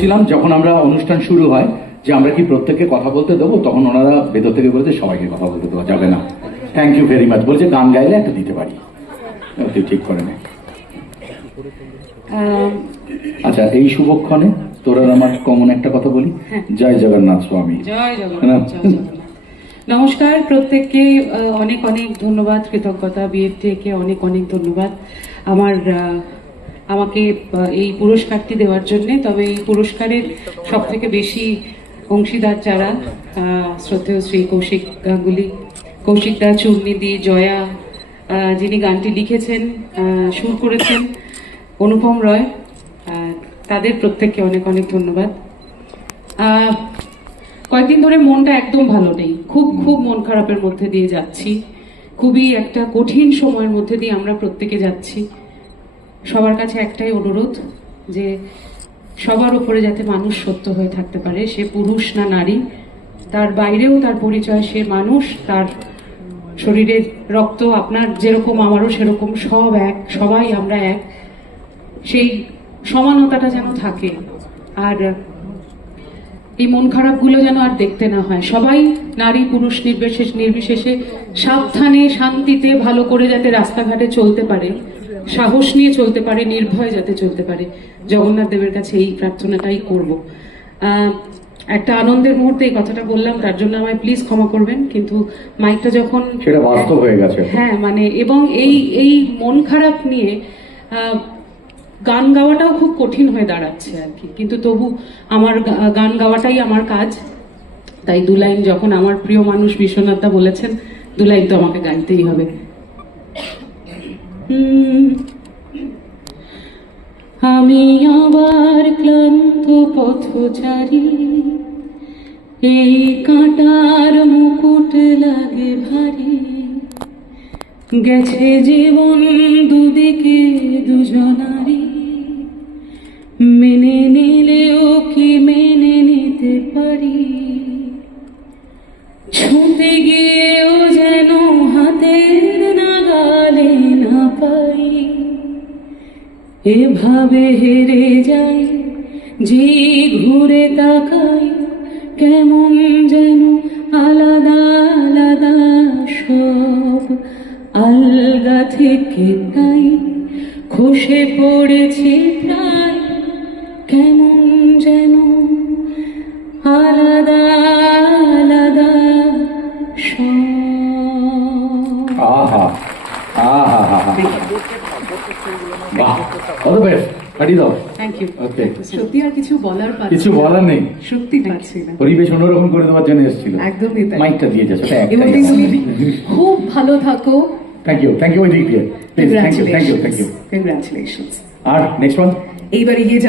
বলছিলাম যখন আমরা অনুষ্ঠান শুরু হয় যে আমরা কি প্রত্যেককে কথা বলতে দেবো, তখন ওনারা ভেতর থেকে বলেছে সবাইকে কথা বলতে দেওয়া যাবে না। Thank you very much. বলছে গান গাইলে একটা দিতে পারি। তুই ঠিক করে নে। আচ্ছা, এই শুভক্ষণে তোর আর আমার কমন একটা কথা বলি। জয় জগন্নাথ স্বামী। জয় জগন্নাথ। নমস্কার প্রত্যেককে, অনেক অনেক ধন্যবাদ, কৃতজ্ঞতা। বিএফটিকে অনেক অনেক ধন্যবাদ আমাকে এই পুরস্কারটি দেওয়ার জন্য। তবে এই পুরস্কারের সব থেকে বেশি অংশীদার যারা, শ্রদ্ধেয় শ্রী কৌশিক গাঙ্গুলি, কৌশিক দা, চূর্ণিদি, জয়া, যিনি গানটি লিখেছেন, সুর করেছেন অনুপম রয়, তাদের প্রত্যেককে অনেক অনেক ধন্যবাদ। কয়েকদিন ধরে মনটা একদম ভালো নেই, খুব খুব মন খারাপের মধ্যে দিয়ে যাচ্ছি। খুবই একটা কঠিন সময়ের মধ্যে দিয়ে আমরা প্রত্যেকে যাচ্ছি। সবার কাছে একটাই অনুরোধ যে সবার উপরে যাতে মানুষ সত্য হয়ে থাকতে পারে, সে পুরুষ না নারী, তার বাইরেও তার পরিচয় সে মানুষ, তার শরীরের রক্ত আপনার যেরকম আমারও সেরকম, সব এক, সবাই আমরা এক, সেই সমানতাটা যেন থাকে। আর এই মন খারাপগুলো যেন আর দেখতে না হয়। সবাই নারী পুরুষ নির্বিশেষে সাবধানে শান্তিতে ভালো করে যাতে রাস্তাঘাটে চলতে পারে, সাহস নিয়ে চলতে পারে, নির্ভয় যাতে চলতে পারে। জগন্নাথ দেবের কাছে এই প্রার্থনাটাই করব। একটা আনন্দের মুহূর্তে এই কথাটা বললাম, তার জন্য আমায় প্লিজ ক্ষমা করবেন। কিন্তু মাইকটা যখন সেটা বাস্তব হয়ে গেছে, হ্যাঁ মানে, এবং এই মন খারাপ নিয়ে গান গাওয়াটাও খুব কঠিন হয়ে দাঁড়াচ্ছে আর কি। কিন্তু তবু আমার গান গাওয়াটাই আমার কাজ, তাই দু লাইন যখন আমার প্রিয় মানুষ বিশ্বনাথ দা বলেছেন, দু লাইন তো আমাকে গাইতেই হবে। আমি আবার ক্লান্ত পথচারী, এই কাঁটার মুকুট লাগে ভারী, গেছে জীবন দুদিকে দুজনারই, মেনে নিলেও কি মেনে নিতে পারি, ছুঁতে গিয়েও যেন হাতের নাগালে না পাই, এভাবে হেরে যাই যে ঘুরে তাকাই, কেমন যেন আলাদা আলাদা সব, আলগা থেকে তাই খসে পড়েছি প্রায়, কেমন যেন আলাদা আলাদা সব। আহা আহা আহা, বাহ, অল দ্য বেস্ট। পাঠিয়ে দাও। Thank you. ওকে, সত্যি আর কিছু বলার কিছু বলার নেই, সত্যি পাচ্ছি না। পরিবেশ অন্যরকম করে দেওয়ার জন্য এসেছিল। একদমই তাই। মাইকটা দিয়ে যাচ্ছে, খুব ভালো থাকো। থ্যাংক ইউ ওই দিক দিয়ে, প্লিজ। Thank you. কংগ্রাচুলেশনস। আর নেক্সট ওয়ান এইবার এগিয়ে